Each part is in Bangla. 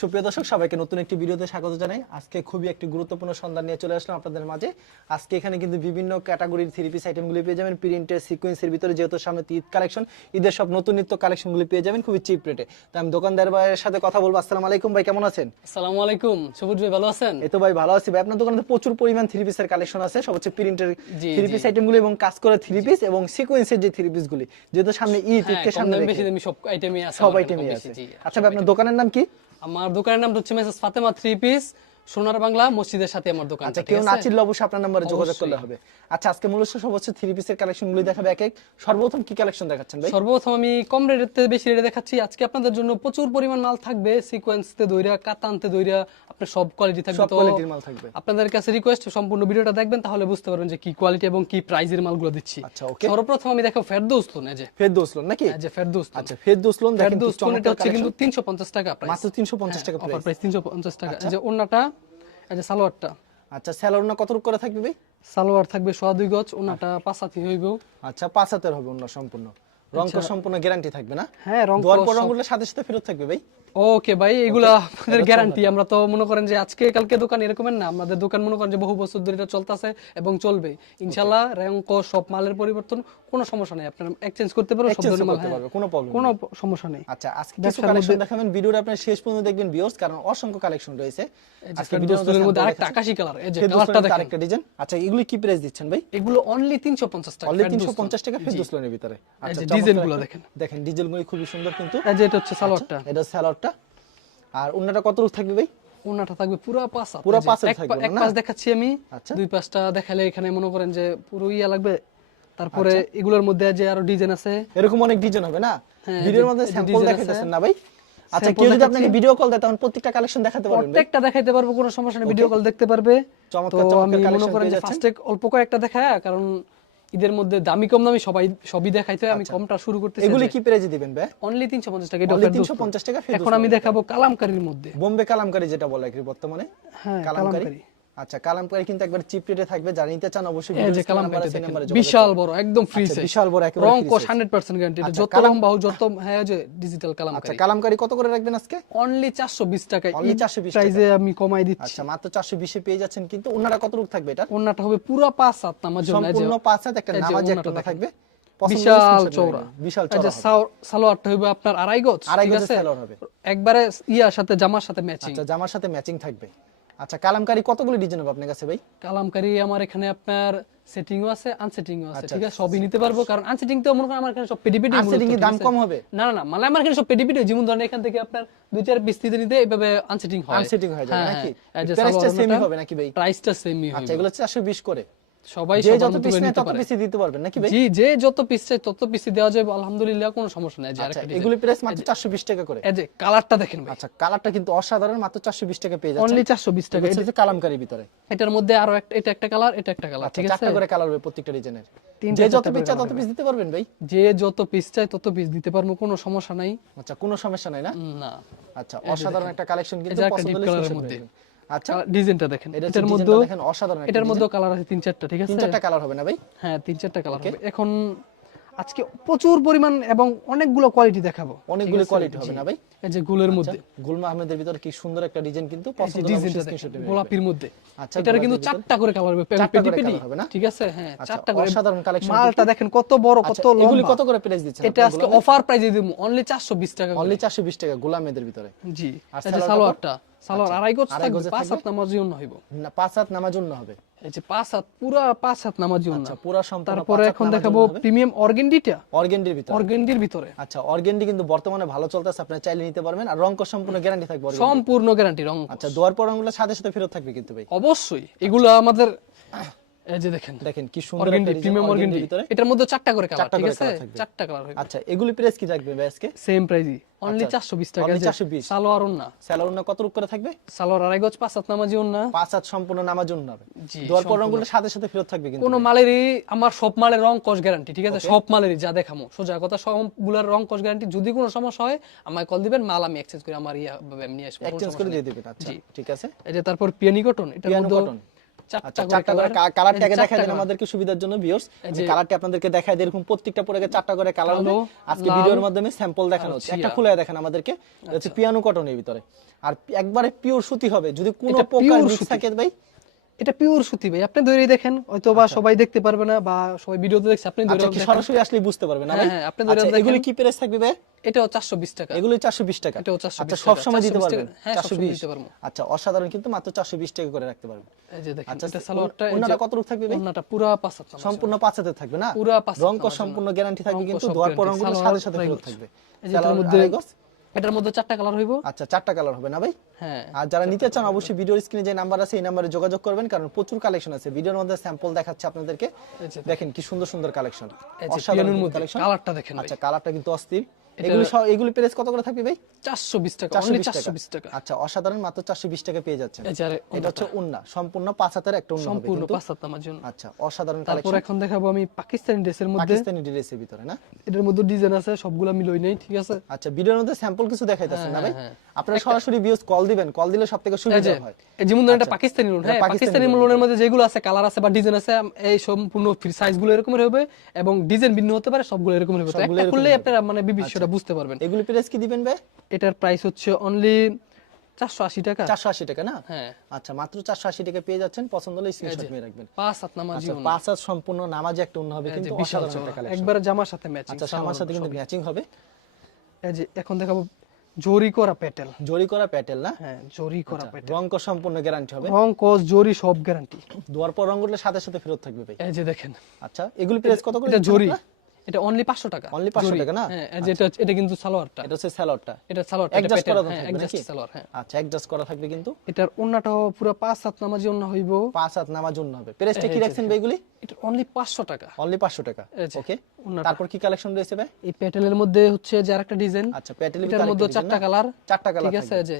সুপ্রিয় দর্শক সবাইকে নতুন একটি ভিডিওতে স্বাগত জানাই। আজকে খুবই একটি গুরুত্বপূর্ণ সন্ধান নিয়ে চলে আসলাম আপনাদের মাঝে। আজকে এখানে কিন্তু বিভিন্ন ক্যাটাগরির থ্রি পিস আইটেমগুলি পেয়ে যাবেন। প্রিন্টের সিকোয়েন্সের ভিতরে যেহেতু সামনে ঈদ কালেকশন ঈদের সব নতুন নিত্য কালেকশনগুলি পেয়ে যাবেন খুবই চিপ রেটে তাই আমি দোকানদার ভাইয়ের সাথে কথা বলব। আসসালামু আলাইকুম ভাই কেমন আছেন? আসসালামু আলাইকুম। সবুজ ভাই ভালো আছেন? এই তো ভাই ভালো আছি ভাই। আপনার দোকানে প্রচুর পরিমাণ থ্রি পিসের কালেকশন আছে। সব হচ্ছে প্রিন্টের থ্রি। পিস আইটেমগুলি এবং কাজ করে থ্রি পিস এবং সিকোয়েন্সের যে থ্রি পিসগুলি যেহেতু সামনে ঈদ হ্যাঁ, ঈদকে সামনে বেশি দামি সব আইটেমই আছে সব আইটেমই আছে। আচ্ছা ভাই আপনার দোকানের নাম কি? আমার দোকানের নাম হচ্ছে মেসেজ ফাতেমা থ্রি পিস। সোনার বাংলা মসজিদের সাথে আমার দোকান আচ্ছা কেউ না চিনলে অবশ্যই আপনার নম্বরে যোগাযোগ করলে হবে। আচ্ছা আজকে মূলত সব হচ্ছে থ্রি পিসের কালেকশন গুলি দেখাবে এক এক। সর্বপ্রথম কি কালেকশন দেখাচ্ছেন ভাই? সর্বপ্রথম আমি কম রেটের বেশি রেটে দেখাচ্ছি। আজকে আপনাদের জন্য প্রচুর পরিমাণ মাল থাকবে। সিকোয়েন্সতে দইরা কাতানতে দইরা আপনার সব কোয়ালিটি থাকবে সব তো কোয়ালিটির মাল থাকবে। আপনাদের কাছে রিকোয়েস্ট সম্পূর্ণ ভিডিওটা দেখবেন তাহলে বুঝতে পারবেন যে কি কোয়ালিটি এবং কি প্রাইজের মালগুলো দিচ্ছি। আচ্ছা, okay. সর্বপ্রথম আমি দেখো ফেরদৌস লোন এই যে। ফেরদৌস লোন নাকি? এই যে ফেরদৌস লোন আচ্ছা ফেরদৌস লোন দেখেন ফেরদৌস লোন এটা হচ্ছে কিন্তু কালেকশন 350 টাকা প্রাইস মাত্র 350 টাকা প্রাইস প্রাইস 350 টাকা। আচ্ছা। এই যে ওন্নাটা যে সালোয়ারটা। আচ্ছা স্যালোর না কত করে থাকবে ভাই? সালোয়ার থাকবে সোয়া দুই গজ ওনাটা পাঁচ হাতি হইব। আচ্ছা পাঁচ হাতের হবে ওনা সম্পূর্ণ। রং সম্পূর্ণ গ্যারান্টি থাকবে না? হ্যাঁ রং রং পর সাথে সাথে ফেরত থাকবে ভাই? ওকে ভাই এগুলা আমাদের গ্যারান্টি আমরা তো মনে করেন যে আজকে কালকে দোকান এরকমের না আমাদের দোকান মনে করেন যে বহু বছর ধরে এটা চলতেছে এবং চলবে। ইনশাল্লাহ র্যাঙ্ক সব মালের পরিবর্তন কোনো সমস্যা নেই। আপনারা এক্সচেঞ্জ করতে পারো সব ধরনের মাল হ্যাঁ। কোনো problem কোনো সমস্যা নেই। আচ্ছা আজকে কিছু কালেকশন দেখাবেন ভিডিওটা আপনার শেষ পর্যন্ত দেখবেন ভিউয়ার্স কারণ অসংখ্য কালেকশন রয়েছে। আজকে ভিডিওর ফেরদৌস লোনের মধ্যে আরেকটা। আকাশি কালার এই যে কালারটা দেখেন। আরেকটা ডিজাইন আচ্ছা এগুলো কি প্রাইস দিচ্ছেন ভাই? এগুলো অনলি 350 টাকা অনলি 350 টাকা ফেরদৌস লোনের ভিতরে। আচ্ছা যে চমৎকার ডিজাইনগুলো দেখেন। দেখেন ডিজেলগুলো খুবই সুন্দর কিন্তু। এই যে এটা হচ্ছে সালোয়ারটা এটা আর কত থাকবে ভাই? ওনাটা থাকবে পুরো পাঁচ পুরো পাঁচ এক থাকবে দেখাচ্ছি আমি। আচ্ছা। দুই পাঁচটা দেখালে এখানে মনে করেন যে পুরো ইয়া লাগবে। তারপরে আচ্ছা। এগুলোর মধ্যে যে আরও ডিজাইন আছে। এরকম অনেক ডিজাইন হবে না? হ্যাঁ, ভিডিওর মধ্যে স্যাম্পল দেখাইতেছেন না ভাই? আচ্ছা কেউ যদি আপনাকে ভিডিও কল দেয় তখন প্রত্যেকটা কালেকশন দেখাতে পারবেন প্রত্যেকটা দেখাইতে পারব কোনো সমস্যা নেই ভিডিও কল দেখতে পারবে। চমৎকার, চমৎকার পেয়ে যাচ্ছেন। ফার্স্টে অল্প কয়েকটা দেখায় কারণ ঈদের মধ্যে দামি কম দামি সবাই সবই দেখাইতে হয়, আমি কমটা শুরু করতে এগুলো কি প্রাইজে দিবেন ভাই? অনলি 350 টাকা এটা Only 350 টাকা এখন আমি দেখাবো কালামকারীর মধ্যে। বোম্বে কালামকারী যেটা বলে কি বর্তমানে হ্যাঁ কালামকারী। আচ্ছা কালামকারী কিন্তু একবার চিপ রেটে থাকবে যারা নিতে চান অবশ্যই এই যে কালামকারী এ যোগাযোগ বিশাল বড় একদম ফ্রি আচ্ছা, সাইজ বিশাল বড় একেবারে রং free কোশ 100% গ্যারান্টি আচ্ছা, যত লম্বা হোক যত হ্যাঁ যে ডিজিটাল আচ্ছা কালামকারী কত করে রাখবেন আজকে? অনলি 420 টাকা Only 420 টাকা। প্রাইজে আমি কমাই দিচ্ছি। আচ্ছা মাত্র চারশো বিশে পেয়ে যাচ্ছেন কিন্তু ওনারা কত রূপ থাকবে এটা? ওন্নাটা হবে পুরো পাঁচ হাত যে সম্পূর্ণ পাঁচ হাত একটা এই নামাজি একটা। থাকবে। বিশাল চওড়া। বিশাল চওড়া হবে। সালোয়ারটা হইবে আপনার আড়াই গজ আড়াই আছে? সালোয়ার হবে। একবারে ইয়ার সাথে জামার সাথে ম্যাচিং আচ্ছা জামার সাথে ম্যাচিং থাকবে। আচ্ছা কালামকারি কতগুলো ডিজাইন হবে আপনার কাছে ভাই? কালামকারি আমার এখানে আপনার সেটিংও আছে আনসেটিংও আছে আচ্ছা। ঠিক আছে? সবই নিতে পারব কারণ আনসেটিং তো মনে করেন আমার এখানে সব পেডি পেডি আনসেটিং এর দাম কম হবে? না না না মানে আমার এখানে সব পেডিপিডি যেমন ধরেন এখান থেকে আপনার দুই চার পিস নিতে নিতে এইভাবে আনসেটিং হয়। আনসেটিং হয়ে যাবে হ্যাঁ, নাকি? হ্যাঁ। প্রাইসটা সেমই হবে নাকি ভাই? প্রাইসটা সেমই হবে আচ্ছা এগুলো চারশো বিশ করে। সবাই যে যত পিস নেয় তত পিসই দিতে পারবেন নাকি ভাই? জি যে যত পিস চাই তত পিস দেওয়া যাবে আলহামদুলিল্লাহ কোনো সমস্যা নেই। আচ্ছা এগুলি প্রাইস মাত্র চারশো বিশ টাকা করে। এই যে কালারটা দেখেন ভাই। আচ্ছা কালারটা কিন্তু অসাধারণ মাত্র চারশো বিশ টাকা পেয়ে যাচ্ছে অনলি 420 টাকা। এটা হচ্ছে ভিতরে। এটার মধ্যে আরও একটা এটা একটা কালার এটা একটা কালার আচ্ছা ঠিক আছে? চারটা করে কালার হবে প্রত্যেকটা ডিজাইনের। যে যত পিস চায় তত পিস দিতে পারবেন ভাই? যে যত পিস চাই তত পিস দিতে পারব কোনো সমস্যা নাই। আচ্ছা কোনো সমস্যা নাই না? না। আচ্ছা অসাধারণ একটা কালেকশন কিন্তু পছন্দ হলে মধ্যে। আচ্ছা। ডিজাইনটা দেখেন। এটার মধ্যে মধ্যে দেখেন অসাধারণ এটার মধ্যে কালার আছে তিন চারটা ঠিক আছে? তিন চারটা কালার হবে না ভাই? হ্যাঁ তিন চারটা কালার হবে। এখন আজকে প্রচুর পরিমাণ এবং অনেকগুলো কোয়ালিটি দেখাবো। অনেকগুলো কোয়ালিটি হবে না ভাই? এই যে গুলের মধ্যে। গুলমা আহমেদের ভিতরে কি সুন্দর একটা ডিজাইন কিন্তু পছন্দ হলে ডিজাইনটা অবশ্যই দেখেন screenshot নিয়ে গোলাপির মধ্যে। আচ্ছা, কিন্তু চারটা করে কালার হবে পেডি পেডি হবে না? ঠিক আছে? হ্যাঁ আচ্ছা, চারটা করে মালটা দেখেন কত বড় আচ্ছা, কত এগুলি কত করে প্রাইস দিচ্ছেন এটা আজকে অফার দিব অনলি 420 টাকা অনলি চারশো বিশ টাকা গোলামেদের ভিতরে। জি। সালোয়ার সালোয়ারটা। সালোয়ার আচ্ছা, আড়াই গজ থাকবে পাঁচ হাত নামাজি অন্য হইব। না, পাঁচ হাত হবে। এই যে পাঁচ হাত পুরো পাঁচ হাত নামাজি অন্য আচ্ছা পুরো সম্পূর্ণ তারপরে এখন দেখাবো প্রিমিয়াম অর্গেন্ডিটা। অর্গেন্ডির ভিতরে। অর্গেন্ডির ভিতরে। আচ্ছা অর্গেন্ডি কিন্তু বর্তমানে ভালো চলতেছে আপনি চাইলে নিতে পারবেন। আর রং সম্পূর্ণ গ্যারান্টি থাকবে সম্পূর্ণ গ্যারান্টি রং আচ্ছা দোয়ার পর রংগুলো সাথে সাথে ফেরত থাকবে কিন্তু ভাই। অবশ্যই এগুলো আমাদের এই যে দেখেন। দেখেন কি সুন্দর অর্গেন্ডি একটা design প্রিমিয়াম অর্গেন্ডি এটার মধ্যে চারটা করে কালার ঠিক আছে? চারটা কালার হইবে আচ্ছা এগুলি প্রাইস কি থাকবে আজকে? সেম প্রাইজই অনলি 420 টাকা only 420 সালোয়ার ওন্না স্যালোর না কত রূপ করে থাকবে? সালোয়ার আড়াই গজ পাঁচ হাত নামাজি ওন্না পাঁচ হাত সম্পূর্ণ নামার জন্য হবে। দোয়ার পর সম্পূর্ণ। সাথে সাথে ফেরত থাকবে কিন্তু কোন মালেরই আমার সব মালের রং কস গ্যারান্টি ঠিক আছে? সব মালেরই যা দেখামো। সোজা কথা সবগুলোর রং কস গ্যারান্টি যদি কোনো সমস্যা হয় আমায় কল দিবেন মাল আমি এক্সচেঞ্জ করে আমার ইয়া নিয়ে আসব এক্সচেঞ্জ করে দিয়ে দিবেন আচ্ছা। ঠিক আছে? তারপর পিয়ানি কটন এটার মধ্যে কটন চারটা আচ্ছা করে দেন আমাদেরকে সুবিধার জন্য ভিউয়ার্স যে- কালারটি আপনাদেরকে দেখাই দিই এরকম প্রত্যেকটা পরে চারটা করে কালার হবে। আজকে ভিডিওর মাধ্যমে স্যাম্পল দেখানো হচ্ছে। একটা। খুলে দেখেন আমাদেরকে। হচ্ছে পিয়ানো কটনের ভিতরে। আর একবারে পিওর সুতি হবে। যদি কোনো প্রকার মিক্স থাকে ভাই এটা পিওর সুতি ভাই। আপনি ধরেই দেখেন হয়তো বা সবাই দেখতে পারবে না বা সবাই ভিডিওতে দেখছে আপনি ধরে আচ্ছা কি দেখেন। সরাসরি আসলে বুঝতে পারবেন না হ্যাঁ, হ্যাঁ, আপনি ধরে আচ্ছা, দেখেন। এগুলি কি প্রাইস থাকবে ভাই? এটাও চারশো বিশ টাকা। এগুলো চারশো বিশ টাকা। এটাও 420 আচ্ছা সব সময় দিতে পারবেন। হ্যাঁ, চারশো সবসময় বিশ? দিতে পারব। আচ্ছা অসাধারণ কিন্তু মাত্র চারশো বিশ টাকা করে রাখতে পারবেন। এই যে দেখেন আচ্ছা, এটা সালোয়ারটা ওন্নাটা যে- কতটুকু থাকবে ভাই? ওন্নাটা পুরা পাঁচ হাত সম্পূর্ণ পাঁচ হাতে থাকবে না? পুরা পাঁচ রং নামাজ সম্পূর্ণ গ্যারান্টি থাকবে কিন্তু ধোয়ার পর। রংগুলো সাথে সাথে। থাকবে। এই যে সালোয়ার মধ্যে? এটার মধ্যে চারটা কালার হইব। আচ্ছা চারটা কালার হবে না ভাই? হ্যাঁ আর যারা নিতে চান অবশ্যই ভিডিওর স্ক্রিনে যে নাম্বার আছে এই নাম্বারে যোগাযোগ করবেন কারণ প্রচুর কালেকশন আছে। ভিডিওর মধ্যে স্যাম্পল দেখাচ্ছে আপনাদেরকে। দেখেন। কি সুন্দর সুন্দর কালেকশন পিয়ানোর মধ্যে কালারটা দেখেন আচ্ছা কালারটা কিন্তু অস্থির। এগুলি এগুলি প্রাইস কত করে থাকবে ভাই? চারশো বিশ টাকা চারশো অনলি বিশ চারশো টাকা। আচ্ছা অসাধারণ মাত্র চারশো বিশ টাকা পেয়ে যাচ্ছেন। এটা হচ্ছে উন্না সম্পূর্ণ পাঁচ হাতের একটা উন্না সম্পূর্ণ পাঁচ হাত নামার জন্য। আচ্ছা অসাধারণ তারপর এখন দেখাবো আমি পাকিস্তানি ড্রেসের মধ্যে। পাকিস্তানি ড্রেসের ভিতরে না? এটার মধ্যে ডিজাইন আছে সবগুলা মিলই নেই ঠিক আছে? আচ্ছা ভিডিওর মধ্যে স্যাম্পল কিছু দেখাইতেছেন না ভাই? হ্যাঁ, আপনারা সরাসরি ভিউজ কল দিবেন কল দিলে সব থেকে এই সুবিধা হয়। এই যেমন ধরেন এটা আচ্ছা। পাকিস্তানি লোন হ্যাঁ পাকিস্তানি লোনের মধ্যে যেগুলো আছে কালার আছে বা ডিজাইন আছে এই সম্পূর্ণ সাইজগুলো এরকমের হবে এবং ডিজাইন ভিন্ন হতে পারে সবগুলো এরকমের হবে। একটা এরকম খুললেই। আপনারা মানে বিষয়টা বুঝতে পারবেন। এগুলি প্রাইস কি দিবেন ভাই? এটার প্রাইস হচ্ছে অনলি টাকা। টাকা না? হ্যাঁ। আচ্ছা মাত্র চারশো আশি টাকা পেয়ে যাচ্ছেন পছন্দ হলে স্ক্রিনশট নিয়ে রাখবেন। পাঁচ হাত নামার আচ্ছা পাঁচ হাত সম্পূর্ণ নামাজে একটা উন্ন হবে কিন্তু অসাধারণ একটা কালেকশন একবারে জামার সাথে ম্যাচিং আচ্ছা সামার সাথে কিন্তু ম্যাচিং হবে। এই যে এখন দেখাবো জরি করা প্যাটেল। জরি করা প্যাটেল না? হ্যাঁ জরি করা প্যাটেল। রং সম্পূর্ণ গ্যারান্টি হবে। রং কস জরি সব গ্যারান্টি দুয়ার পর রং করলে সাথে সাথে ফেরত থাকবে ভাই। এই যে দেখেন। আচ্ছা এগুলি প্রাইস কত করে এটা জরি? এটা অনলি পাঁচশো টাকা। Only 500 টাকা না? হ্যাঁ এই যে এটা কিন্তু সালোয়ারটা। এটা হচ্ছে এটা সালোয়ারটা এটা অ্যাডজাস্ট করা হ্যাঁ থাকবে অ্যাডজাস্ট সালোয়ার হ্যাঁ। আচ্ছা অ্যাডজাস্ট করা থাকবে কিন্তু? এটার ওন্নাটাও পুরো পাঁচ সাত নামাজি ওন্না হইব। পাঁচ হাত নামার জন্য হবে। প্রাইসটা কি রাখছেন এটা অনলি পাঁচশো টাকা। অনলি পাঁচশো টাকা। যে, ওকে। তারপর কি কালেকশন রয়েছে ভাই? এই প্যাটেলের মধ্যে হচ্ছে যে আরেকটা ডিজাইন আচ্ছা প্যাটেলের মধ্যে চারটা কালার চারটা কালার ঠিক আছে যে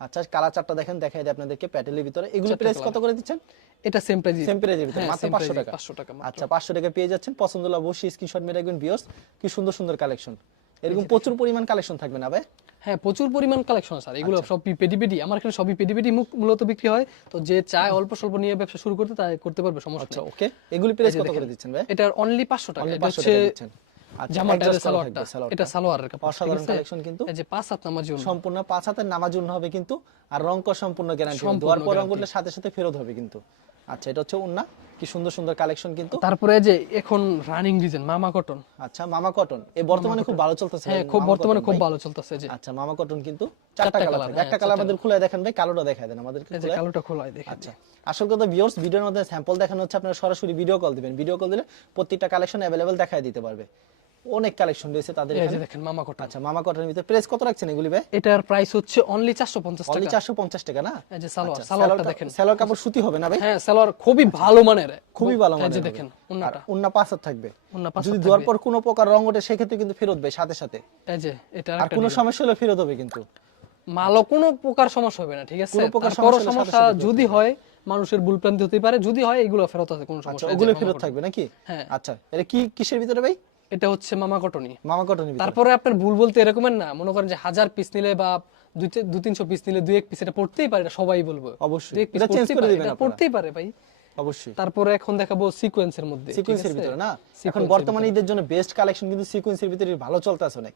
আচ্ছা কালার চারটা দেখেন দেখাই দিই আপনাদেরকে প্যাটেলের ভিতরে। এগুলো প্রাইস কত করে দিচ্ছেন? এটা সেম প্রাইস সেম প্রাইজের ভিতরে মাত্র 500 টাকা। পাঁচশো টাকা মাত্র। আচ্ছা 500 টাকা পেয়ে যাচ্ছেন পছন্দ হলে অবশ্যই স্ক্রিনশট মেরে রাখবেন ভিউয়ার্স কি সুন্দর সুন্দর কালেকশন এরকম প্রচুর পরিমাণ কালেকশন থাকবে না ভাই? হ্যাঁ প্রচুর পরিমাণ কালেকশন স্যার এগুলো আচ্ছা। সব পেডি পেডি আমার এখানে সবই পেডি পেডি মূলত বিক্রি হয়। তো যে চায় অল্প স্বল্প নিয়ে ব্যবসা শুরু করতে তাই করতে পারবে সমস্যা আচ্ছা ওকে এগুলি প্রাইস কত করে দিচ্ছেন ভাই? এটার অনলি পাঁচশো টাকা এটা হচ্ছে জামাটা adjust করা সালোয়ারটা এটা সালোয়ারের অসাধারণ কালেকশন কিন্তু। এই যে পাঁচ হাত নামার সম্পূর্ণ পাঁচ হাতের নামার হবে কিন্তু আর রং সম্পূর্ণ গ্যারান্টি সম্পূর্ণ পর রং করলে সাথে সাথে ফেরত হবে কিন্তু। আচ্ছা এটা হচ্ছে উন্না। কি সুন্দর সুন্দর কালেকশন কিন্তু। তারপরে যে এখন রানিং ডিজাইন মামা কটন আচ্ছা মামা কটন এই বর্তমানে খুব ভালো চলতেছে হ্যাঁ খুব বর্তমানে খুব ভালো চলতেছে যে। আচ্ছা মামা কটন কিন্তু চারটা কালার হ্যাঁ, একটা কালার আমাদের খুলে দেখেন ভাই কালোটা দেখায় দেন আমাদেরকে এই যে খুলে। কালোটা খোলা দেখেন। আচ্ছা আসল কথা ভিউয়ার্স ভিডিওর মধ্যে স্যাম্পল দেখানো হচ্ছে আপনারা সরাসরি ভিডিও কল দিবেন। ভিডিও কল দিলে প্রত্যেকটা কালেকশন দেখায় দিতে পারবে। অনেক কালেকশন রয়েছে তাদের এই যে এখানে। দেখেন মামা কটন আচ্ছা মামা কটনের ভিতরে প্রাইস কত রাখছেন এগুলি ভাই? এটার প্রাইস হচ্ছে অনলি চারশো পঞ্চাশ অনলি টাকা। চারশো পঞ্চাশ টাকা না? এই যে সালোয়ার আচ্ছা, সালোয়ারটা দেখেন। সালোয়ার কাপড় সুতি হবে না ভাই? হ্যাঁ সালোয়ার খুবই ভালো মানের। খুবই ভালো মানের এই যে দেখেন ওন্নাটা উন্না পাঁচাত থাকবে। ওন্না পাঁচ যদি দুয়ার পর কোনো প্রকার রং ওঠে সেক্ষেত্রে কিন্তু ফেরত দেয় সাথে সাথে। এই যে এটা আর কোনো সমস্যা হলে ফেরত হবে কিন্তু। মালও কোনো প্রকার সমস্যা হবে না ঠিক আছে? কোনো প্রকার সমস্যা যদি হয় মানুষের ভুল প্রান্তি হতে পারে। যদি হয় এগুলো ফেরত আছে কোনো আচ্ছা সমস্যা এগুলো ফেরত থাকবে নাকি? হ্যাঁ। আচ্ছা এটা কি কিসের ভিতরে ভাই। এটা হচ্ছে মামা কটনি। মামা কটনি তারপরে আপনার ভুল বলতে এরকমের না। মনে করেন যে হাজার পিস নিলে বা দু তিনশো পিস নিলে দুই এক পিস এটা পড়তেই পারে এটা সবাই বলব। অবশ্যই। পড়তেই পারে, দিবেন পড়তেই পারে ভাই। অবশ্যই। তারপরে এখন দেখাবো সিকোয়েন্সের মধ্যে সিকোয়েন্সের ভিতরে না? এখন বর্তমানে ঈদের জন্য বেস্ট কালেকশন কিন্তু সিকোয়েন্সের ভিতরে ভালো চলতেছে অনেক।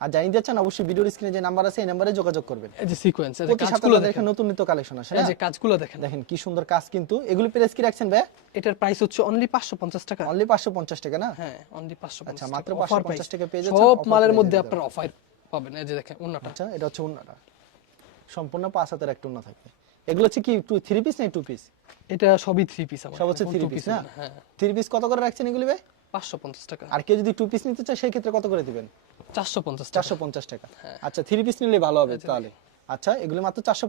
আর জানিয়ে দিচ্ছেন অবশ্যই ভিডিওর স্ক্রিনে যে নাম্বার আছে এই নাম্বারে যোগাযোগ করবেন। এই যে সিকোয়েন্স এই কাজগুলো দেখেন। নতুন নতুন কালেকশন আসে এই যে কাজগুলো দেখেন। দেখেন কি সুন্দর কাজ কিন্তু। এগুলি প্রাইস কি রাখছেন ভাই এটার প্রাইস হচ্ছে অনলি পাঁচশো পঞ্চাশ টাকা। অনলি পাঁচশো পঞ্চাশ টাকা না? হ্যাঁ অনলি পাঁচশো আচ্ছা, মাত্র 550 টাকা পেয়ে যাচ্ছেন, সব মালের মধ্যে আপনার অফার পাবেন। এই যে দেখেন অন্যটা আচ্ছা এটা হচ্ছে উন্নাটা সম্পূর্ণ পাঁচ হাতের একটা উন্না থাকবে। এগুলো হচ্ছে কি টু থ্রি পিস না টু পিস এটা সবই থ্রি পিস আমার। সব হচ্ছে থ্রি পিস না? হ্যাঁ। থ্রি পিস কত করে রাখছেন এগুলি ভাই? পাঁচশো পঞ্চাশ টাকা। আর কেউ যদি টু পিস নিতে চায় সেই ক্ষেত্রে কত করে দিবেন? চারশো পঞ্চাশ টাকা। চারশো পঞ্চাশ টাকা। আচ্ছা থ্রি পিস নিলে ভালো হবে তাহলে। আচ্ছা এগুলো মাত্র চারশো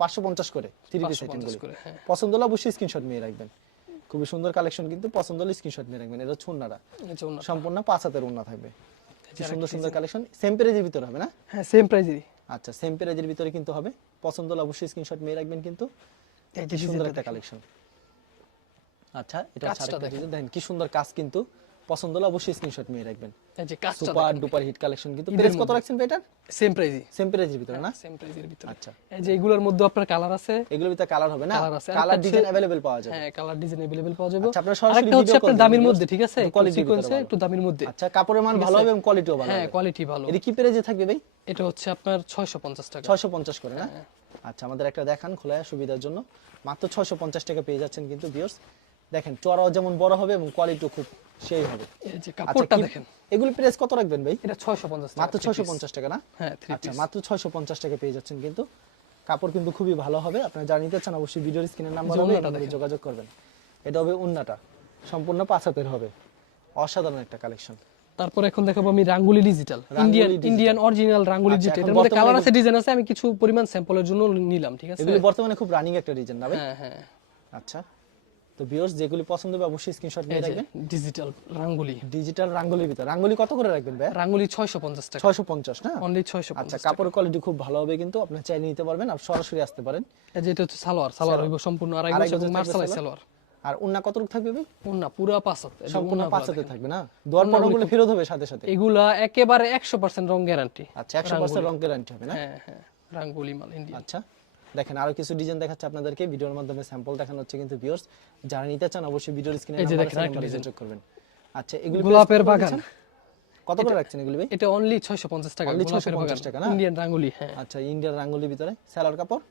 পাঁচশো পঞ্চাশ করে থ্রি পিস 550 করে, হ্যাঁ। পছন্দ হলে অবশ্যই স্ক্রিনশট নিয়ে রাখবেন। খুবই সুন্দর কালেকশন কিন্তু পছন্দ হলে স্ক্রিনশট নিয়ে রাখবেন। এটা অন্যটা। সম্পূর্ণ পাঁচ হাতের উন্না থাকবে। সুন্দর সুন্দর কালেকশন সেম প্রাইজের ভিতরে হবে না? হ্যাঁ সেম প্রাইজেরই আচ্ছা সেম প্রাইজের ভিতরে কিন্তু হবে। পছন্দ হলে অবশ্যই স্ক্রিনশট নিয়ে রাখবেন কিন্তু। এই যে সুন্দর একটা কালেকশন আচ্ছা এটা হচ্ছে কাজটা আরেকটা design। দেখেন কি সুন্দর কাজ কিন্তু পছন্দ হলে অবশ্যই স্ক্রিনশট নিয়ে রাখবেন এই যে কাজটা সুপার ডুপার হিট কালেকশন কিন্তু ঈদের প্রাইস কত মধ্যে। রাখছেন ভাই এটার সেম প্রাইজই সেম প্রাইসের ভিতরে না সেম প্রাইজের ভিতরে আচ্ছা এই যে এগুলোর মধ্যে আপনার কালার আছে এগুলোর ভিতরে কালার হবে না কালার আছে কালার আরেকটা ডিজাইন হচ্ছে- अवेलेबल পাওয়া যাবে হ্যাঁ কালার ডিজাইন अवेलेबल পাওয়া যাবে আচ্ছা, আপনারা সরাসরি আরেকটা হচ্ছে video আপনার call দামির করবেন, মধ্যে ঠিক আছে একটু quality ভিতরে সিকোয়েন্সে ভালো। একটু দামির মধ্যে আচ্ছা কাপড়ের মান ভালো হবে এবং কোয়ালিটিও ভালো হ্যাঁ হবে কোয়ালিটি ভালো এটি কি প্রাইসে থাকবে ভাই এটা হচ্ছে আপনার 650 টাকা 650 করে না হ্যাঁ। আচ্ছা আমাদের একটা দেখান খোলায় সুবিধার জন্য মাত্র 650 টাকা পেয়ে যাচ্ছেন কিন্তু ভিউয়ার্স দেখেন চড়াও যেমন বড় হবে এবং কোয়ালিটিও খুব সেই হবে। আচ্ছা কাপড়টা দেখেন। এগুলি প্রাইস কত রাখবেন ভাই? এটা 650 টাকা মাত্র three piece। 650 টাকা না? হ্যাঁ আচ্ছা মাত্র 650 টাকা পেয়ে যাচ্ছেন কিন্তু। কাপড় কিন্তু খুবই ভালো হবে। আপনারা যারা নিতে চান অবশ্যই ভিডিওর স্ক্রিনের নাম্বার হবে যোগাযোগ করবেন। এটা হবে উন্নাটা। সম্পূর্ণ পাঁচ হাতের হবে। অসাধারণ একটা কালেকশন তারপর এখন দেখাবো আমি rangoli digital Indian Indian original রাঙ্গুলি আচ্ছা, ডিজিটাল এখন এটার মধ্যে কালার আছে ডিজাইন আছে আমি কিছু পরিমাণ স্যাম্পলের জন্য নিলাম ঠিক আছে? এগুলি বর্তমানে খুব রানিং একটা ডিজাইন না ভাই? হ্যাঁ হ্যাঁ। আচ্ছা। তো ভিউয়ার্স যেগুলি পছন্দ হবে অবশ্যই স্ক্রিনশট নিয়ে রাখবেন। ডিজিটাল রাঙ্গুলি। ডিজিটাল রাঙ্গুলির ভিতর। রাঙ্গুলি কত করে রাখবেন ভাই রাঙ্গুলি 650 টাকা। 650 না? অনলি 650 আচ্ছা কাপড়ের কোয়ালিটি খুব ভালো হবে কিন্তু আপনি চাইলে নিতে পারবেন আর সরাসরি আসতে পারেন। এই যে এটা হচ্ছে সালোয়ার। সালোয়ার। হইব সম্পূর্ণ আড়াই আড়াই গজ এবং গজের সালোয়ার? আর উন্না কতটুকু থাকবে ভাই? ওন্না পুরা পাঁচ হাত। এই যে সম্পূর্ণ ওন্নাগুলা পাঁচ হাতে দেখেন। থাকবে না? দোয়ার পরগুলো ফেরত হবে সাথে সাথে? এগুলা একেবারে 100% রং গ্যারান্টি আচ্ছা একশো পার্সেন্ট রং গ্যারান্টি হবে না? হ্যাঁ হ্যাঁ। রাঙ্গুলি মাল ইন্ডিয়ান আচ্ছা। দেখেন আরও কিছু ডিজাইন দেখাচ্ছে আপনাদেরকে। ভিডিওর মাধ্যমে স্যাম্পল দেখানো হচ্ছে কিন্তু ভিউয়ার্স যারা নিতে চান অবশ্যই ভিডিওর স্ক্রিনে নাম্বার নাম্বারে করবেন। আচ্ছা এগুলো গোলাপের বাগান। কত করে রাখছেন এগুলো ভাই? এটা অনলি 650 টাকা গোলাপের 650 টাকা না? ইন্ডিয়ান রাঙ্গুলি হ্যাঁ। আচ্ছা ইন্ডিয়ার রাঙ্গুলির ভিতরে স্যালোয়ার কাপড়?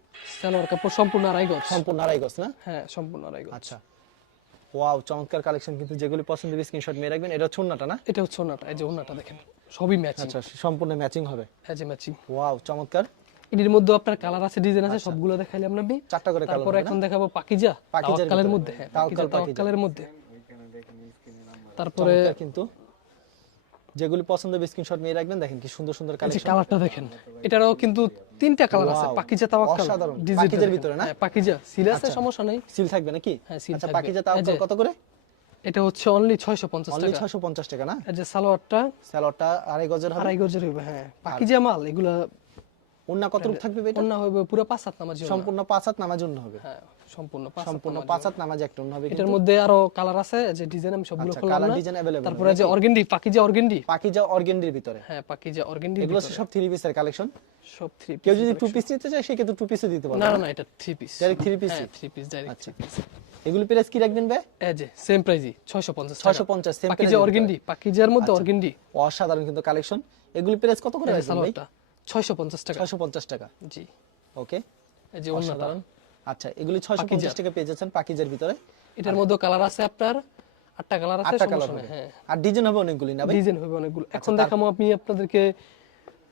সালোয়ার কাপড় সম্পূর্ণ আড়াই গজ। সম্পূর্ণ আড়াই গজ না? হ্যাঁ সম্পূর্ণ আড়াই গজ। আচ্ছা। ওয়াও চমৎকার কালেকশন কিন্তু যেগুলি পছন্দ হবে স্ক্রিনশট নিয়ে রাখবেন। এটা ছুন্নাটা না? এটা হচ্ছে ওনাটা এই যে ওনাটা দেখেন। সবই ম্যাচিং আচ্ছা সম্পূর্ণ ম্যাচিং হবে। এই যে ম্যাচিং ওয়াও চমৎকার। এটির মধ্যে আপনার কালার আছে ডিজাইন আছে সবগুলো দেখাইলাম আমি। চারটা করে কালার তারপর এখন দেখাবো পাকিজা পাকিজার তাওয়াক্কালের মধ্যে হ্যাঁ পাকিজা পাকিজা। তাওয়াক্কালের মধ্যে। তারপরে কিন্তু। যেগুলি পছন্দ হবে স্ক্রিনশট নিয়ে রাখবেন দেখেন কি সুন্দর সুন্দর কালেকশন কালারটা দেখেন এটারও কিন্তু তিনটা কালার আছে পাকিজা তাওয়াক্কাল অসাধারণ। পাকিজার ভিতরে না? হ্যাঁ, পাকিজা সিল আছে সমস্যা নাই। সিল থাকবে নাকি? হ্যাঁ, seal আচ্ছা পাকিজা এই তাও যে- কত করে? এটা হচ্ছে অনলি 650 টাকা অনলি টাকা। 650 টাকা না? এই যে সালোয়ারটা সালোয়ারটা আড়াই গজের হবে? আড়াই গজের হইবে হ্যাঁ। পাকিজা মাল এগুলা ওন্না কতটুকু থাকবে এটা? হইবে পুরো পাঁচ হাত নামাজি। সম্পূর্ণ পাঁচ হাত নামার জন্য হবে। হ্যাঁ সম্পূর্ণ পাঁচ সম্পূর্ণ পাঁচ হাত নামাজ একটা ওন্না হবে এটার মধ্যে আরও কালার আছে যে ডিজাইন আমি সবগুলো আচ্ছা, খুললাম colour না। design তারপরে যে অর্গেন্ডি পাকিজা অর্গেন্ডি। পাকিজা অর্গেন্ডির ভিতরে। হ্যাঁ পাকিজা অর্গেন্ডি এগুলো সব থ্রি পিসের কালেকশন সব থ্রি কেউ যদি টু পিস নিতে চায় টু পিসও দিতে পারবে। না না এটা থ্রি পিস হ্যাঁ ই? থ্রি পিস ডাইরেক্ট আচ্ছা এগুলো প্রাইস কি রাখবেন ভাই? এই যে সেম প্রাইসই 650 650 সেম পাকিজা অর্গেন্ডি পাকিজার মধ্যে অর্গেন্ডি। অসাধারণ কিন্তু কালেকশন এগুলো প্রাইস কত করে রাখবেন ভাই? সালোয়ারটা 650 টাকা। 650 টাকা। জি। ওকে। এই যে অসাধারণ। আচ্ছা এগুলি 650 টাকা পেয়ে যাচ্ছেন পাকিজার ভিতরে। এটার মধ্যে কালার আছে আপনার? আটটা কালার আছে কালার হ্যাঁ। আর ডিজাইন হবে অনেকগুলি না ভাই? ডিজাইন হবে অনেকগুলো। এখন দেখাবো আমি আপনাদেরকে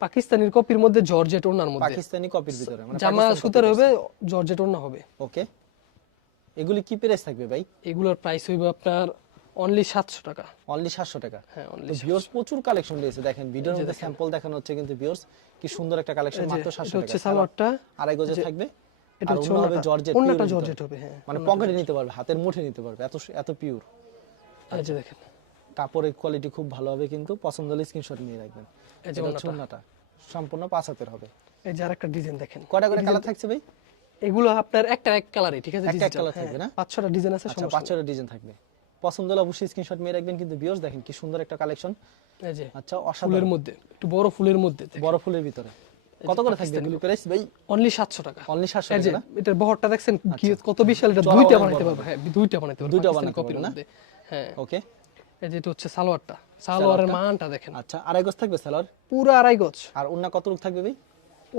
পাকিস্তানের কপির মধ্যে জর্জেট ওড়নার মধ্যে। পাকিস্তানি কপির ভিতরে মানে জামা সুতার হবে জর্জেট ওড়না হবে। ওকে। এগুলি কি প্রাইস থাকবে ভাই? এগুলোর প্রাইস হইবে আপনার অনলি সাতশো টাকা। অনলি 700 টাকা? হ্যাঁ অনলি ভিউয়ার্স প্রচুর কালেকশন রয়েছে দেখেন ভিডিওর মধ্যে স্যাম্পল দেখানো। হচ্ছে কিন্তু ভিউয়ার্স কি সুন্দর একটা কালেকশন মাত্র 700 টাকা। হচ্ছে সালোয়ারটা। আড়াই গজে থাকবে এটা হবে জর্জেট জর্জেট হবে হ্যাঁ মানে পকেটে নিতে পারবে হাতের মুঠে নিতে পারবে এত এত পিওর দেখেন। কাপড়ের কোয়ালিটি খুব ভালো হবে কিন্তু পছন্দ হলে স্ক্রিনশট নিয়ে রাখবেন। এই যে সম্পূর্ণ পাঁচ হাতের হবে। এই যে আরেকটা ডিজাইন দেখেন। কয়টা করে কালার থাকছে ভাই? এগুলো আপনার একটা এক কালারই ঠিক আছে? একটা এক হ্যাঁ, থাকবে না? পাঁচ ছটা ডিজাইন আছে আচ্ছা সমস্যা পাঁচ ছটা ডিজাইন থাকবে। পছন্দ হলে অবশ্যই স্ক্রিনশট নিয়ে রাখবেন কিন্তু ভিউয়ার্স দেখেন কি সুন্দর একটা কালেকশন এই যে আচ্ছা ফুলের মধ্যে একটু বড় ফুলের মধ্যে বড় ফুলের ভিতরে। কত করে থাকবে এগুলি প্রাইস ভাই? অনলি সাতশো টাকা। অনলি 700 এই যে টাকা এটার বহরটা দেখছেন কি কত বিশাল এটা দুইটা বানাইতে পারবে। হ্যাঁ দুইটা বানাইতে পারবে দুইটা কপির পারবে না? মধ্যে। হ্যাঁ। ওকে এই যে এটা হচ্ছে সালোয়ারটা। সালোয়ারের মানটা দেখেন। আচ্ছা আড়াই গজ থাকবে সালোয়ার? পুরো আড়াই গজ। আর অন্য কতটুকু থাকবে ভাই?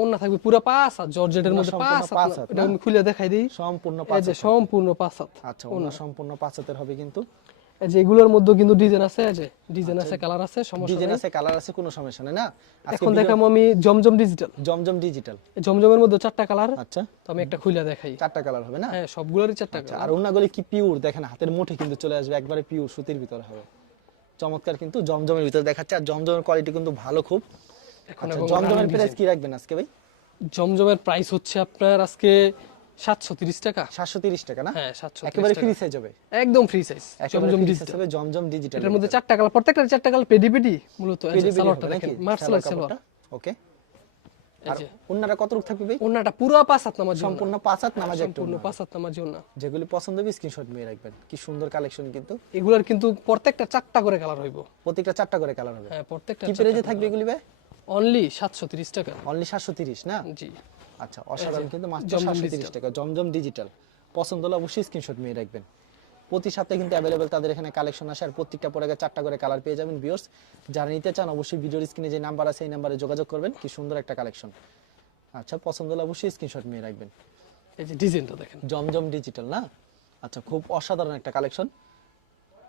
ওন্না থাকবে পুরো পাঁচ হাত জর্জেটের মধ্যে পাঁচ হাত এটা আমি খুলে দেখাই দিই। সম্পূর্ণ এই পাঁচ হাত। সম্পূর্ণ পাঁচ হাত আচ্ছা সম্পূর্ণ পাঁচ হাতের হবে কিন্তু। এই যে এগুলোর মধ্যে কিন্তু ডিজাইন আছে এই যে ডিজাইন আছে কালার আছে সমস্যা ডিজাইন আছে কালার আছে কোনো সমস্যা নেই না? এখন দেখাবো আমি জমজম ডিজিটাল জমজম ডিজিটাল জমজমের মধ্যে চারটা কালার। আচ্ছা। তো আমি একটা খুলে দেখাই। চারটা কালার হবে না? হ্যাঁ সবগুলোরই চারটা আচ্ছা, কালার। আর অন্যগুলি কি পিওর দেখেন হাতের মুঠে কিন্তু চলে আসবে একবারে পিওর সুতির ভিতরে হবে। চমৎকার কিন্তু জমজমের ভিতরে দেখাচ্ছে আর জমজমের কোয়ালিটি কিন্তু ভালো খুব। এখন আচ্ছা, জমজমের প্রাইস কি রাখবেন আজকে ভাই? জমজমের প্রাইস হচ্ছে আপনার আজকে সাতশো তিরিশ টাকা। সাতশো তিরিশ টাকা না? হ্যাঁ সাতশো একেবারে ফ্রি সাইজ হবে? একদম ফ্রি সাইজ জমজম ডিজিটাল হবে জমজম ডিজিটাল এটার মধ্যে চারটা কালার প্রত্যেকটা চারটা কালার পেডি পেডি মূলত সালোয়ারটা দেখেন মার্শাল সালোয়ার ওকে আর কত রূপ থাকবে ভাই? ওনাটা পুরো পাঁচ হাত নামাজ সম্পূর্ণ পাঁচ হাত নামাজ একটু সম্পূর্ণ পাঁচ হাত নামাজ না যেগুলি পছন্দ হবে স্ক্রিনশট নিয়ে রাখবেন। কি সুন্দর কালেকশন কিন্তু। এগুলার কিন্তু প্রত্যেকটা চারটা করে কালার হইব। প্রত্যেকটা চারটা করে কালার হবে। হ্যাঁ প্রত্যেকটা কি প্রাইজে থাকবে এগুলি ভাই? অনলি সাতশো তিরিশ টাকা। অনলি সাতশো তিরিশ না? জি। আচ্ছা অসাধারণ কিন্তু মাত্র জমজম সাতশো তিরিশ টাকা জমজম ডিজিটাল পছন্দ হলে অবশ্যই স্ক্রিনশট নিয়ে রাখবেন। প্রতি সপ্তাহে কিন্তু অ্যাভেলেবেল তাদের এখানে কালেকশন আসে আর প্রত্যেকটা পরে চারটা করে কালার পেয়ে যাবেন ভিউয়ার্স যারা নিতে চান অবশ্যই ভিডিওর স্ক্রিনে যে নাম্বার আছে এই নাম্বারে যোগাযোগ করবেন। কি সুন্দর একটা কালেকশন আচ্ছা পছন্দ হলে অবশ্যই স্ক্রিনশট নিয়ে রাখবেন। এই যে ডিজাইনটা দেখেন। জমজম ডিজিটাল না? আচ্ছা খুব অসাধারণ একটা কালেকশন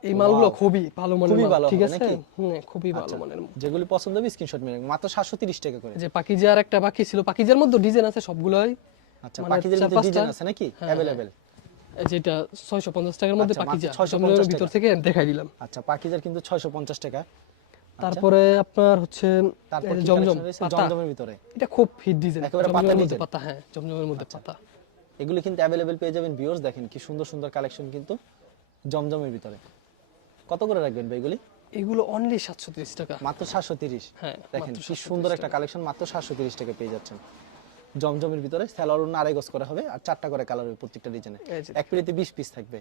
এই মালগুলো খুবই ভালো মানের খুবই মাল, ভালো ঠিক আছে? হুম খুবই ভালো আচ্ছা, মানের যেগুলি পছন্দ হবে স্ক্রিনশট রাখবেন মাত্র সাতশো তিরিশ টাকা করে। যে পাকিজার একটা বাকি ছিল পাকিজার মধ্যে ডিজাইন আছে সবগুলোই। আচ্ছা মানে চার মধ্যে ডিজাইন আছে নাকি? হ্যাঁ, এই যেটা ছয়শো পঞ্চাশ টাকার মধ্যে আচ্ছা, পাকিজা। 650 জমজমের ভিতর থেকে দেখাই দিলাম। আচ্ছা পাখিদের কিন্তু ছয়শো পঞ্চাশ টাকা। তারপরে আপনার হচ্ছে তারপর জমজম জমজমের ভিতরে। এটা খুব হিট ডিজাইন একেবারে পাতা জমজমের মধ্যে পাতা হ্যাঁ জমজমের মধ্যে পাতা। এগুলো কিন্তু অ্যাভেলেবেল পেয়ে যাবেন ভিউয়ার্স দেখেন কি সুন্দর সুন্দর কালেকশন কিন্তু জমজমের ভিতরে। কত করে রাখবেন ভাই এগুলি? এগুলো অনলি সাতশো তিরিশ টাকা। মাত্র সাতশো তিরিশ? হ্যাঁ দেখেন কি সুন্দর একটা কালেকশন মাত্র সাতশো তিরিশ টাকা পেয়ে যাচ্ছেন। জমজমের ভিতরে স্যালোয়ার উন্না আড়াই গজ করে হবে আর চারটা করে কালার হবে প্রত্যেকটা ডিজাইনে এক পিড়িতে বিশ পিস থাকবে।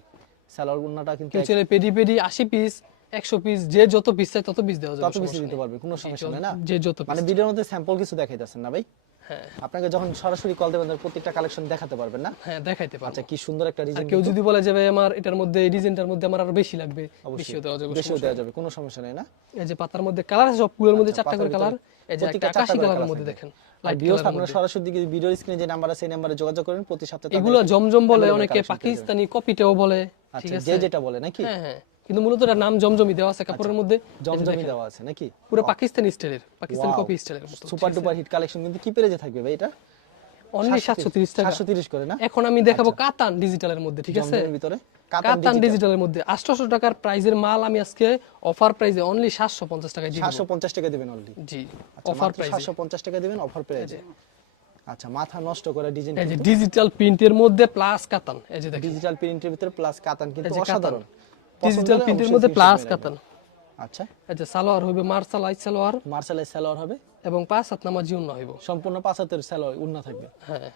স্যালোয়ার উন্নাটা কিন্তু কেউ পেডি পেডি আশি পিস একশো পিস যে যত পিস চাই তত পিস দেওয়া যাবে তত সমস্যা দিতে পারবে কোনো সমস্যা নেই না? যে যত মানে ভিডিওর মধ্যে স্যাম্পল কিছু দেখাইতেছেন না ভাই? আপনাকে যখন সরাসরি কল দেবেন প্রত্যেকটা কালেকশন দেখাতে পারবেন না? হ্যাঁ দেখাইতে পারব। আচ্ছা কি সুন্দর একটা ডিজাইন কেউ যদি বলে যাবে আমার এটার মধ্যে এই ডিজাইনটার মধ্যে আমার আরও বেশি লাগবে বেশিও দেওয়া যাবে বেশিও দেওয়া যাবে কোনো সমস্যা নাই না? এই যে পাতার মধ্যে কালার আছে সবগুলোর মধ্যে আচ্ছা, চারটা করে কালার এই যে একটা আকাশি কালারের মধ্যে দেখেন আপনারা সরাসরি দিকে ভিডিওর স্ক্রিনে যে নাম্বার আছে এই নাম্বারে যোগাযোগ করেন প্রতি সপ্তাহে এগুলো জমজম বলে অনেকে। পাকিস্তানি কপিটাও বলে ঠিক আচ্ছা আছে? যে যেটা বলে নাকি? হ্যাঁ হ্যাঁ। কিন্তু মূলত এটা নাম জমজমি দেওয়া আছে কাপড়ের মধ্যে। জমজমি দেওয়া আছে নাকি? পুরো পাকিস্তানি স্টাইলের পাকিস্তানি কপি স্টাইলের সুপার ডুপার হিট কালেকশন কিন্তু কি পেরেজে থাকবে ভাই এটা? অনলি সাতশো তিরিশ টাকা। সাতশো তিরিশ করে না? এখন আমি দেখাবো কাতান ডিজিটালের মধ্যে ঠিক আছে? জমজমের ভিতরে? কাতান ডিজিটালের মধ্যে। আটশোশো টাকার প্রাইজের মাল আমি আজকে অফার প্রাইজে অনলি সাতশো পঞ্চাশ টাকায় দিব। সাতশো পঞ্চাশ টাকা দিবেন অলরেডি জি অফার প্রাইজে সাতশো পঞ্চাশ টাকা দিবেন অফার প্রাইজে আচ্ছা মাথা নষ্ট করে ডিজাইন এই যে ডিজিটাল প্রিন্টের মধ্যে প্লাস কাতান এই যে দেখেন। ডিজিটাল প্রিন্টের ভিতরে প্লাস কাতান কিন্তু। অসাধারণ। ডিজিটাল প্রিন্টের মধ্যে প্লাস কাতান আচ্ছা। যে সালোয়ার হইবে মার্শাল আইস সালোয়ার। মার্শালের সালোয়ার হবে। এবং পাঁচ হাত নামাজি উন্না হইব। সম্পূর্ণ পাঁচ হাতের সালোয়ার উন্না থাকবে। হ্যাঁ।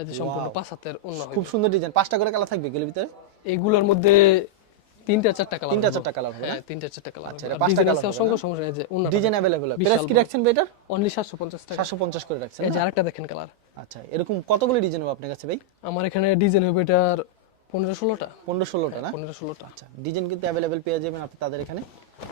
এই যে সম্পূর্ণ পাঁচ হাতের উন্না খুব সুন্দর ডিজাইন পাঁচটা করে কালার থাকবে এগুলোর ভিতরে? এগুলোর মধ্যে তিনটা চারটা কালার তিনটা চারটা কালার হবে হ্যাঁ তিনটা চারটা কালার এটা পাঁচটা colour আছে হবে অসংখ্য সমস্যা। এই যে উন্না ডিজাইন অ্যাভেলেবল প্রাইস কি রাখছেন এটার? অনলি সাতশো পঞ্চাশ টাকা। সাতশো পঞ্চাশ করে রাখছেন এই যে আরেকটা দেখেন কালার আচ্ছা এরকম কতগুলো ডিজাইন হবে আপনার কাছে ভাই? আমার এখানে ডিজাইন হবে এটার পনেরো ষোলোটা। পনেরো ষোলোটা না? পনেরো ষোলোটা। আচ্ছা ডিজাইন কিন্তু অ্যাভেলেবেল পেয়ে যাবেন আপনি তাদের এখানে।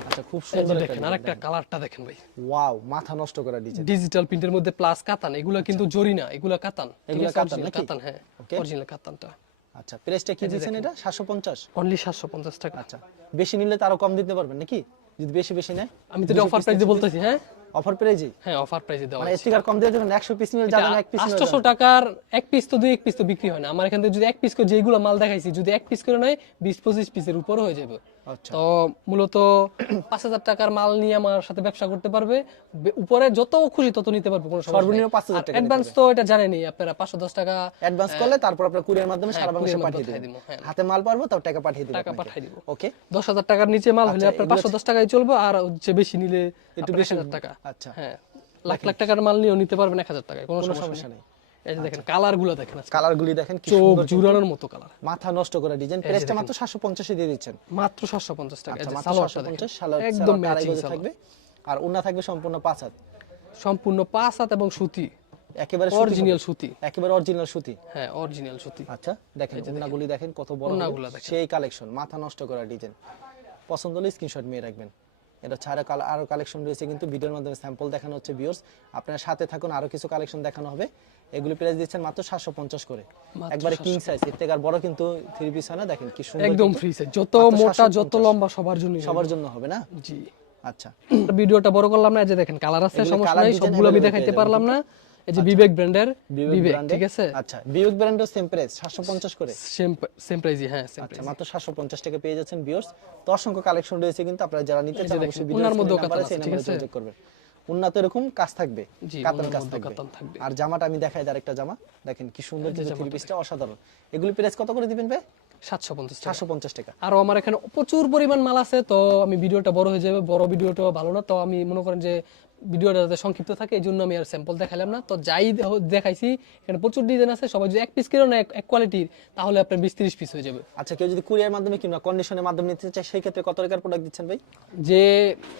আচ্ছা খুব এই যে সুন্দর একটা কালারটা দেখেন ভাই। ওয়াও মাথা নষ্ট করা ডিজাইন ডিজিটাল প্রিন্টের মধ্যে প্লাস কাতান এগুলো কিন্তু জরি না এগুলো কাতান। এগুলা কাতান কাতান হ্যাঁ. অরিজিনাল কাতানটা। আচ্ছা প্রাইসটা কি দিয়েছেন এটা? সাতশো পঞ্চাশ? অনলি সাতশো পঞ্চাশ টাকা। আচ্ছা বেশি নিলে তো আরও কম দিতে পারবেন নাকি? যদি বেশি বেশি নেয়? আমি তো অফার প্রাইসে বলতেছি হ্যাঁ? অফার প্রাইজে হ্যাঁ অফার প্রাইজে দেওয়া মানে স্টিকার কম দিয়ে দেবেন একশো পিস নিলে যাবেন 1 পিস আটশোশো টাকার এক পিস তো দুই এক পিস তো বিক্রি হয় না। আমার এখান থেকে যদি এক পিস করে যেগুলো মাল দেখাইছি যদি এক পিস করে নয় বিশ পঁচিশ পিসের উপর হয়ে যাবে। তো মূলত পাঁচ হাজার টাকার মাল নিয়ে আমার সাথে ব্যবসা করতে পারবে। উপরে যত খুশি তত নিতে পারবে কোনো সর্বনিম্ন 5,000 টাকা অ্যাডভান্স তো এটা জানেনি আপনারা পাঁচশো দশ টাকা অ্যাডভান্স করলে তারপর আপনার কুরিয়ার মাধ্যমে সারা বাংলাদেশে পাঠিয়ে দিব, হ্যাঁ। হাতে মাল পারব তাও টাকা পাঠিয়ে টাকা পাঠিয়ে দিব। ওকে দশ হাজার টাকার নিচে মাল হলে আপনার পাঁচশো দশ টাকায় চলবে আর হচ্ছে বেশি নিলে একটু বেশি হাজার টাকা। আচ্ছা। হ্যাঁ লাখ লাখ টাকার মাল নিয়েও নিতে পারবেন এক হাজার টাকায় কোনো সমস্যা নেই। এই যে দেখেন কালার দেখেন আজকে। দেখেন কি সুন্দর জুড়ানোর মতো কালার। মাথা নষ্ট করা ডিজাইন প্রাইসটা মাত্র সাতশো পঞ্চাশে দিয়ে দিচ্ছেন। মাত্র সাতশো পঞ্চাশ টাকা। আচ্ছা মাত্র সালোয়ার একদম ম্যাচিং থাকবে। আর ওনা থাকবে সম্পূর্ণ পাঁচ হাত। সম্পূর্ণ পাঁচ হাত এবং সুতি। একেবারে অরিজিনাল সুতি। একেবারে অরিজিনাল সুতি। হ্যাঁ অরিজিনাল সুতি। আচ্ছা দেখেন কত বড়। সেই কালেকশন মাথা নষ্ট করা ডিজাইন পছন্দ হলে স্ক্রিনশট নিয়ে রাখবেন। এটা ছাড়া কাল আরও কালেকশন রয়েছে কিন্তু ভিডিওর মাধ্যমে স্যাম্পল দেখানো হচ্ছে ভিওর্স আপনারা সাথে থাকুন আরও কিছু কালেকশন দেখানো হবে। এগুলি প্রাইস দিচ্ছেন মাত্র সাতশো পঞ্চাশ করে। একবারে কিং সাইজ এর থেকে আর বড় কিন্তু থ্রি পিস হয় না দেখেন কি সুন্দর একদম ফ্রি সাইজ যত মোটা যত লম্বা সবার জন্য সবার জন্য হবে না? জি। আচ্ছা। ভিডিওটা বড় করলাম না যে দেখেন কালার আছে সমস্যা নাই সবগুলো আমি দেখাইতে পারলাম না। এই যে বিবেক ব্র্যান্ডের বিবেক ঠিক আছে? আচ্ছা বিবেক ব্র্যান্ডের সেম প্রাইস সাতশো পঞ্চাশ করে। সেম সেম প্রাইসই হ্যাঁ সেম আচ্ছা মাত্র সাতশো পঞ্চাশ টাকা পেয়ে যাচ্ছেন ভিউয়ার্স তো অসংখ্য কালেকশন রয়েছে কিন্তু আপনারা যারা নিতে চান অবশ্যই ভিডিও ওনার মধ্যেও কাতান আছে ঠিক আছে? করবেন। উন্নত এরকম কাজ থাকবে কাতান কাজ থাকবে। আর জামাটা আমি দেখাই আরেকটা জামা। দেখেন কি সুন্দর কিন্তু থ্রি পিসটা অসাধারণ। এগুলি প্রাইস কত করে দিবেন ভাই? সাতশো পঞ্চাশ সাতশো পঞ্চাশ টাকা। আরও আমার এখানে প্রচুর পরিমাণ মাল আছে তো আমি ভিডিওটা বড় হয়ে যাবে বড় ভিডিওটা ভালো না তো আমি মনে করেন যে ভিডিওটা যাতে সংক্ষিপ্ত থাকে এই জন্য আমি আর স্যাম্পল দেখালাম না। তো যাই দেখাইছি এখানে প্রচুর ডিজাইন আছে সবাই যদি এক পিস কিনো না এক- কোয়ালিটির তাহলে আপনার বিশ তিরিশ পিস হয়ে যাবে। আচ্ছা কেউ যদি কুরিয়ার মাধ্যমে কিংবা কন্ডিশনের মাধ্যমে নিতে চায় সেই ক্ষেত্রে কত টাকার প্রোডাক্ট দিচ্ছেন ভাই? যে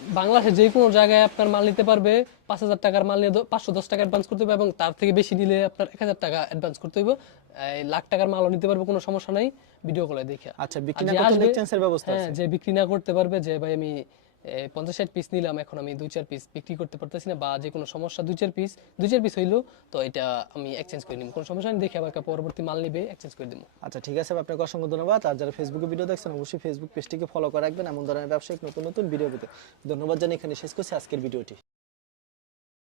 বাংলাদেশের যে কোনো জায়গায় আপনার মাল নিতে পারবে পাঁচ হাজার টাকার মাল নিয়ে পাঁচশো দশ টাকা অ্যাডভান্স করতে হবে এবং তার থেকে বেশি নিলে আপনার এক হাজার টাকা অ্যাডভান্স করতে হবে লাখ টাকার মালও নিতে পারবে কোনো সমস্যা নাই। ভিডিও কলে দেখে। আচ্ছা বিক্রি না করতে ব্যবস্থা হ্যাঁ আছে। যে বিক্রি না করতে পারবে যে ভাই আমি পঞ্চাশ ষাট পিস নিলাম, এখন আমি দুই চার পিস বিক্রি করতে পারতেছি না, বা যে কোনো সমস্যা দুই চার পিস দুই চার পিস হইল, তো এটা আমি এক্সচেঞ্জ করে নিব। কোনো সমস্যা আমি দেখে আবার পরবর্তী মাল নিবে এক্সচেঞ্জ করে দিব। আচ্ছা ঠিক আছে আপনাকে অসংখ্য ধন্যবাদ। আর যারা ফেসবুকে ভিডিও দেখছেন, অবশ্যই ফেসবুক পেজটিকে ফলো করে রাখবেন। এমন ধরনের ব্যবসায়িক নতুন নতুন ভিডিও পেতে। ধন্যবাদ জানিয়ে এখানে শেষ করছি আজকের ভিডিওটি